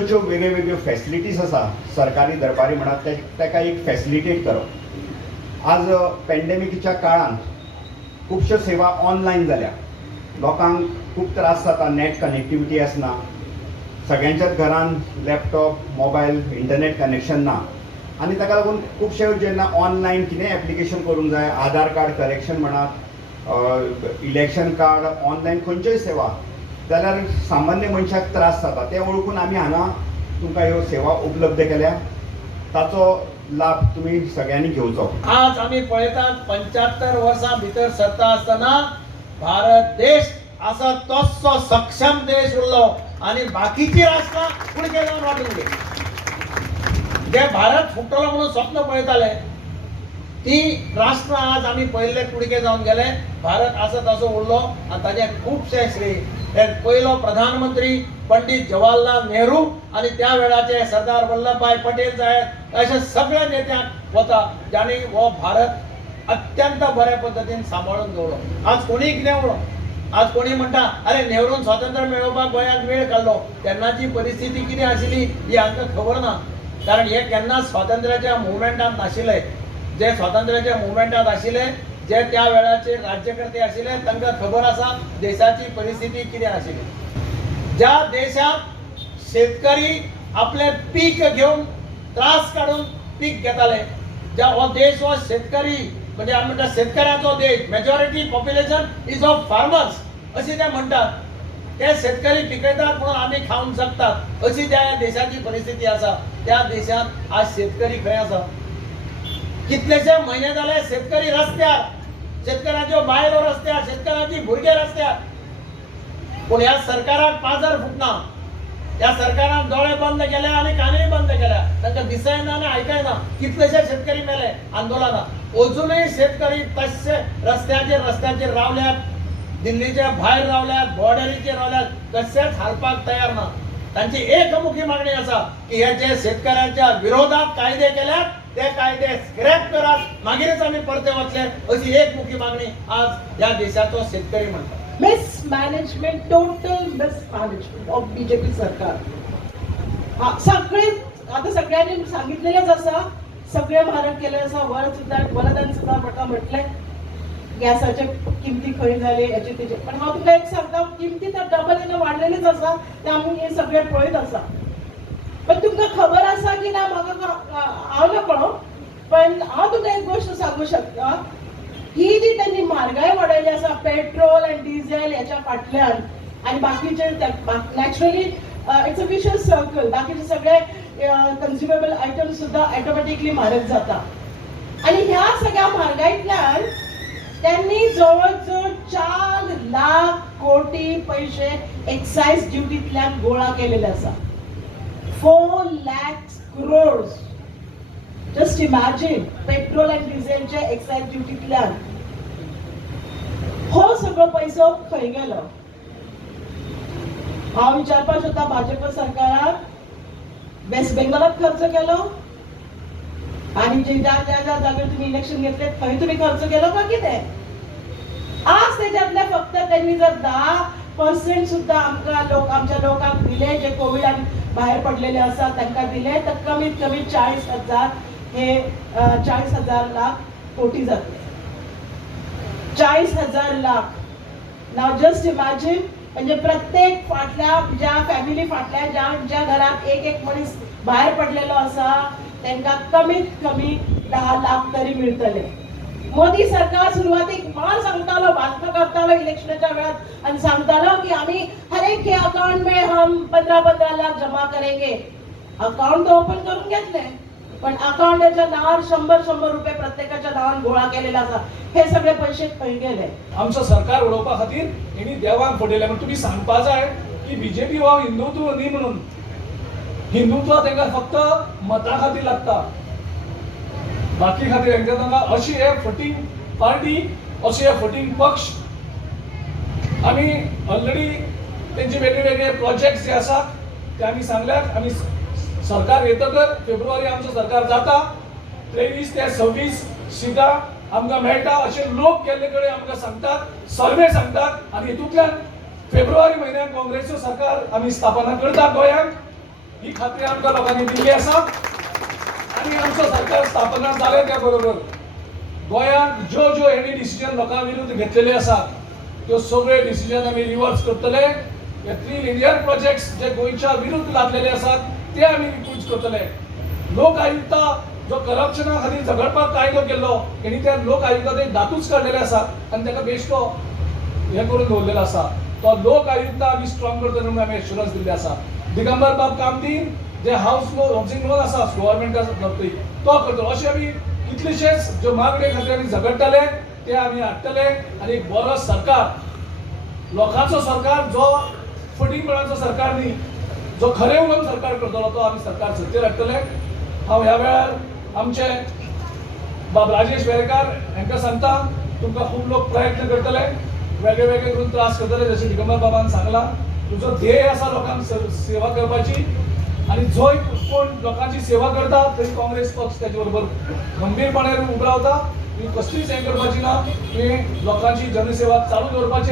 ज्यो ज्यो वेगळ्यो फॅसिलिटीज आसा सरकारी दरबारी म्हणत ताका एक फॅसिलिटेट करप. आज पॅन्डेमिकीच्या काळांत खुबश्यो सेवा ऑनलायन जाल्या. लोकांक खूब त्रास जाता, नेट कनेक्टिविटी आसना, सगळ्यांच्याच घरान लॅपटॉप, मोबायल, इंटरनेट कनेक्शन ना, आनी ताका लागून खुबशे जेन्ना ऑनलायन कितें एप्लिकेशन करूंक जाय, आधार कार्ड करेक्शन म्हणात, इलेक्शन कार्ड, ऑनलायन खंयच्योय सेवा, जाल्यार सामान्य मनशाक त्रास जाता. ते वळखून आमी हांगा तुमकां ह्यो सेवा उपलब्ध केल्या. ताचो लाभ तुमी सगळ्यांनी घेवचो. आज आम्ही पळयतात 75 वर्सां भितर सरता आसतना भारत देश असा तोचो सक्षम देश उरलो आणि बाकीची राष्ट्रां कुडके जावन वाटून गेली. जे भारत फुटलो म्हणून स्वप्न पळयताले ती राष्ट्र आज आम्ही पहिले कुडके जावन गेले. भारत असो तसो उरलो आणि ताजे खूबशे श्रेय पहिलो प्रधानमंत्री पंडित जवाहरलाल नेहरू आणि त्या वेळाचे सरदार वल्लभभाई पटेल साहेब अशा सगळ्या नेत्यांक वता ज्यांनी हो भारत अत्यंत बऱ्या पद्धतीन सांभाळून दवरलो. आज कोणी कितें उरो, आज कोणी म्हणटा अरे नेहरून स्वातंत्र्य मेळोवपाक गोंयांत वेळ काडलो, तेन्नाची परिस्थिती कितें आशिल्ली ही आमकां खबर ना. कारण हे केन्ना स्वातंत्र्याच्या मुवमेंटांत नाशिल्ले. जे स्वातंत्र्याच्या मुवमेंटांत आशिल्ले, जे त्या वेळाचे राज्यकर्ते आशिल्ले तांकां खबर आसा देशाची परिस्थिती कितें आशिल्ली. ज्या देशात शेतकरी आपले पीक घेऊन त्रास काढून पीक घेताले, ज्या हो देश हो शेतकरी म्हणजे आमी म्हणटा शेतकऱ्याचो देश, majority population is of farmers अशी ते म्हणटात. ते शेतकरी पिकयतात म्हणून आमी खावंक शकतात अशी त्या देशाची परिस्थिती आसा. त्या देशात आज शेतकरी खंय आसा? कितलेशे महिने जाले शेतकरी रस्त्यार, शेतकऱ्याच्यो बायलो रस्त्यार, शेतकऱ्याची भुरगे रस्त्यार. पण ह्या सरकाराक पाजर फुटना. या सरकारान दोळे बंद केले आणि कानूय बंद केल्या. तांकां दिसयना आणि आयकयना. कितलेशे शेतकरी मेले आंदोलनात. अजूनही शेतकरी तशे रस्त्याचेर रावल्यात, दिल्लीच्या भायर रावल्यात, बॉर्डरीचेर रावल्यात, कशेच हालपाक तयार ना. तांची एकमुखी मागणी आसा की हे जे शेतकऱ्यांच्या विरोधात कायदे केल्यात ते कायदे स्क्रॅप करात, मागीरच आम्ही परते वतले अशी एकमुखी मागणी आज या देशाचो शेतकरी म्हणटा. Mismanagement, total mismanagement of BJP सरकार. सगळे आता सगळ्यांनी सांगितलेलेच असा, सगळे महाराज केले असा. वर सुद्धा वरदान सुद्धा म्हाका म्हटले गॅसाचे किमती खंय झाले याचे तेजे. पण हांव तुका एक सांगता, किमती तर डबल वाडलेलीच आसा. ते आमी हे सगळे पळयत आसा. पण तुमकां खबर आसा की ना म्हाका हांव ना कळो, पण हांव तुका एक गोष्ट सांगू शकता. ही जी त्यांनी म्हारगाय वाडयली आसा पेट्रोल आनी डिझेल याच्या फाटल्यान आणि बाकीचे naturally it's a vicious circle. बाकीचे सगळे कन्झ्युमेबल आयटम सुद्धा ऑटोमॅटिकली म्हारग जाता. आणि ह्या सगळ्या म्हारगायीतल्यान त्यांनी जवळजवळ 4 लाख कोटी पैसे एक्साइज ड्युटीतल्यान गोळा केलेले आसा. 4 lakhs crores. Just imagine petrol आणि डिझेलचे एक्साइज ड्युटीतल्यान हो सगळो पैसो खंय गेलो? हांव विचारपाक सोदता भाजप सरकाराक, वेस्ट बेंगॉलात खर्च केलो आणि जे ज्या जागेवर तुम्ही इलेक्शन घेतले थंय तुम्ही खर्च केलो का कितें? आज त्याच्यातले फक्त त्यांनी जर 10% सुद्धा आमच्या लोकांक दिले, जे कोविडान बाहेर पडलेले असतात त्यांना दिले, तर कमीत कमी 40,000 हे 40,000 लाख कोटी जातले. 40,000 लाख. नाव जस्ट इमॅजिन. म्हणजे प्रत्येक फाटल्या ज्या फॅमिली फाटल्या ज्या घरात एक मनीस बाहेर पडलेलो असा त्यांना कमीत कमी 10 लाख तरी मिळतले. मोदी सरकार सुरुवातीक मार सांगतालो, भाषण करतालो इलेक्शनच्या वेळात आणि सांगतालो की आम्ही हर एक के अकाउंट में हम 15-15 लाख जमा करेंगे. अकाउंट तो ओपन करून घेतले, पण अकाउंटच्या नावावर 100 रुपये प्रत्येकाच्या नावावर गोळा केलेला असा. हे सगळे पैसे खंय गेले? आमचं सरकार उडोवपा खातीर हेणी देवाक फटयले. पण तुम्ही सांगपा जाय की बीजेपी हो हिंदुत्व न्ही म्हणून. हिंदुत्व तांकां फक्त मता खातीर लागता, बाकी खातीर तांकां अशी हे फटींग पार्टी, अशी हे फटींग पक्ष. आमी ऑलरेडी तेंचे वेगळे प्रोजेक्ट्स जे आसात ते आमी सांगल्यात. आमी सरकार येतकर फेब्रुवारी आमचं सरकार जाता, 23 ते 26 सिटां आमकां मेळटा असे लोक केल्ले कडेन आमकां सांगतात, सर्वे सांगतात. आनी हितूंतल्यान फेब्रुवारी म्हयन्यात काँग्रेसचो सरकार आमी स्थापना करता गोंयांत. ही खात्री आमकां लोकांनी दिल्ली आसा आनी आमचो सरकार स्थापना जाले त्या बरोबर गोंयांत ज्यो ज्यो हेणी डिसिजन लोकां विरुद्ध घेतलेले आसात त्यो सगळे डिसिजन आमी रिवर्स करतले. हे 3 लिनियर प्रोजेक्ट्स जे गोंयच्या विरुद्ध लागलेले आसात ते आमी रिफ्यूज करतले. लोक आयुक्ता जो करप्शना खातीर झगडपाक कायदो केल्लो हेणी त्या लोक आयुक्ता दातूच काडलेले आसात आनी ताका बेश्टो हे करून दवरलेलो आसा. तो लोक आयुक्त आमी स्ट्रॉंग करतले म्हणून आमी एश्युरन्स दिल्ले आसा. दिगंबर बाब कामतीन जे हावसिंग लोन आसा गव्हर्नमेंटाचो तो करतलो. अशें आमी कितलेशेच ज्यो मागणे खातीर आमी झगडटाले ते आमी हाडटले आनी एक बरो सरकार लोकांचो सरकार जो फटींगपणाचो सरकार न्ही जो खरें उलोवन सरकार करतलो तो आमी सरकार सत्तेर हाडटले. हांव ह्या वेळार आमचे बाब राजेश वेरेकार हांकां सांगता तुमकां खूब लोक प्रयत्न करतले वेगळे वेगळे करून त्रास करतले जशें दिगंबर बाबान सांगला. तुजो ध्येय आसा लोकांक सेवा करपाची आनी जो कोण लोकांची सेवा करता तरी काँग्रेस पक्ष त्याचे बरोबर गंभीरपणे उबो रावता. कसलीच हें करपाची ना. लोकांची जनसेवा चालू दवरपाची